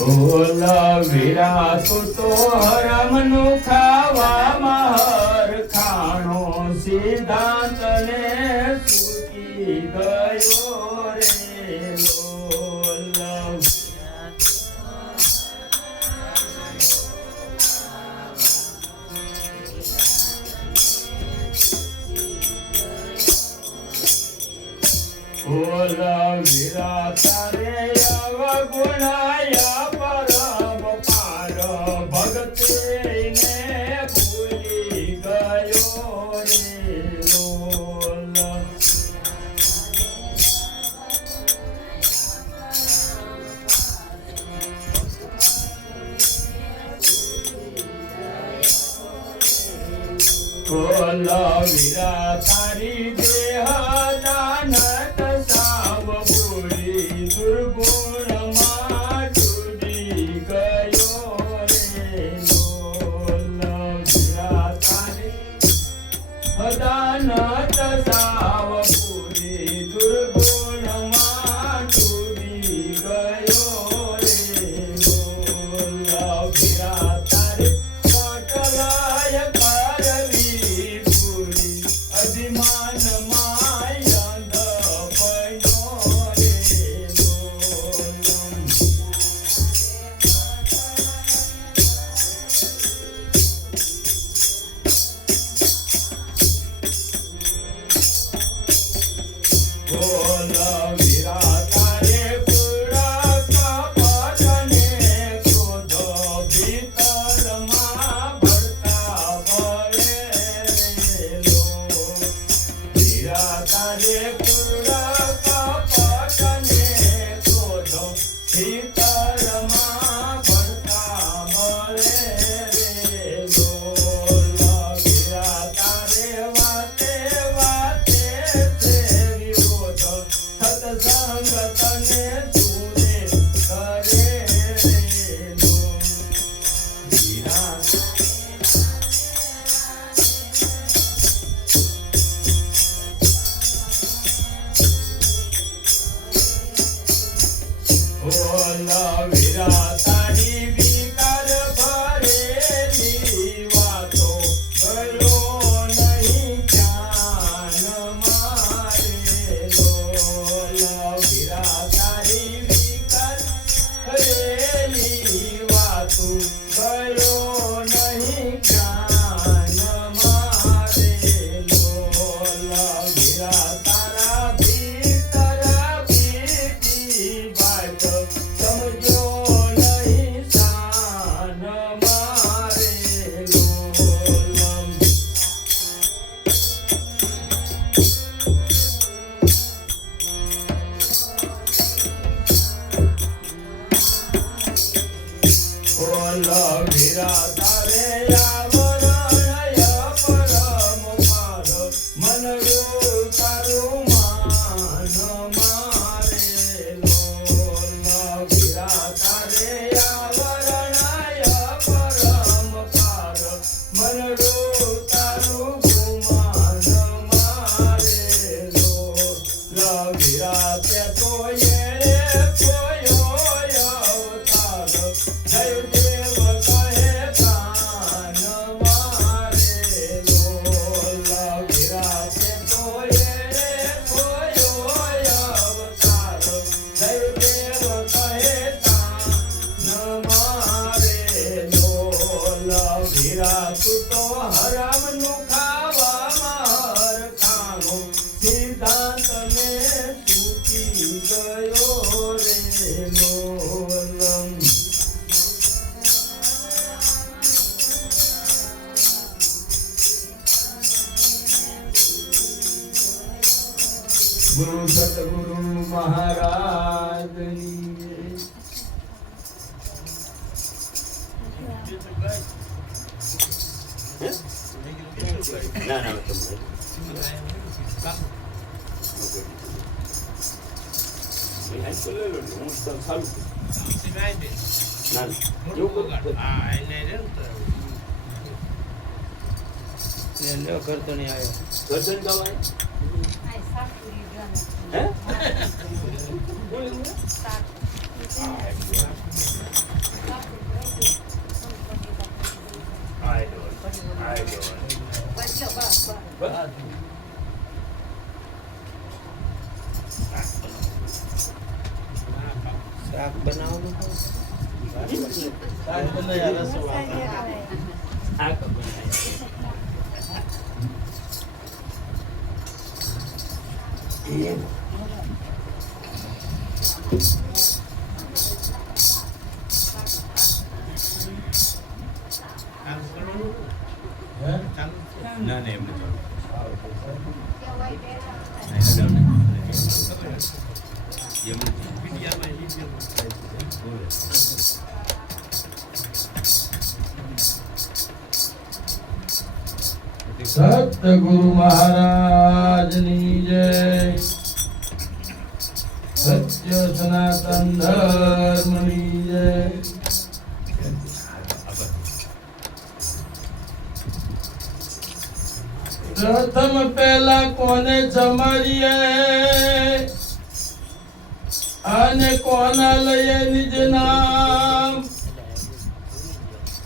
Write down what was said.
ઓલા વીરા તું તો હરમનું ખાવામાં હરખાણો સિદ્ધાંત ને સૂકી ગયો રે લોલા ઓલા વીરા તારે અવગુણાયા પરમ પાર ભક્તિને ભૂલી ગયો રે લોલા ઓલા વીરા તારી દેહ દાનત સાવ ભૂલી દુર્ગુણમાં ડૂબી ગયો રે લોલા વીરા તારી દાનત સાવ ભૂલી દુર્ગુણમાં ડૂબી ગયો રે લોલા વીરા તારી કટલાય કરવી પૂરી અભિમાન માય અંધ પડ્યો રે લોલમ ઓલા વીરા તારે પૂરા કપટને ક્રોધ ભીતરમાં ભરતા ભળે રે લો વીરા તારે પૂરા કપટને ક્રોધ ભીતરમાં ભરતા ભળે રે લોલા વીરા તારે વાતે વાતે છે વિરોધ સત્સંગ તને જુને કરે રે લો વીરા ઓલા વીરા તારી વિકાર ભરેલી વાતો ગયો નહીં જ્ઞાન મારે લોલા વીરા તારી વિકાર ભરેલી વાતો ગયો નહીં જ્ઞાન મારે લોલા વીરા તારા ભીતર બીજી વાત સમજો નહીં શાન મારે લોલમ ઓલા વીરા તારે આવરણય પરમ પાર મનરું તારું માન મારે લોલા વીરા તારે આવરણય પરમ પાર મનરું તારું ગુમાન મારે લોલા વીરા તે તો રે કોયો અવતાર જય દેવ કહે પ્રાણ મારે લોલા વીરા તે તો રે કોયો અવતાર જય દેવ કહે પ્રાણ મારે લોલા વીરા તું તો હરામનું ખાવામાં હરખાણો સિદ્ધાંત ને સૂકી ગયો રે લોલમ ગુરુ સતગુરુ મહારાજની ના ના તમને કરતો નહીં આવ્યો દર્શન કવાય હે શાક બનાવવાનું શાક બનાવ્યા રસોડા શાક બનાવે ના ના એમને સતગુરુ મહારાજની જય. સત્ય સનાતન ધર્મની જય. પ્રથમ પહેલા કોને જમાડીએ અને કોના લઈએ નિજ નામ.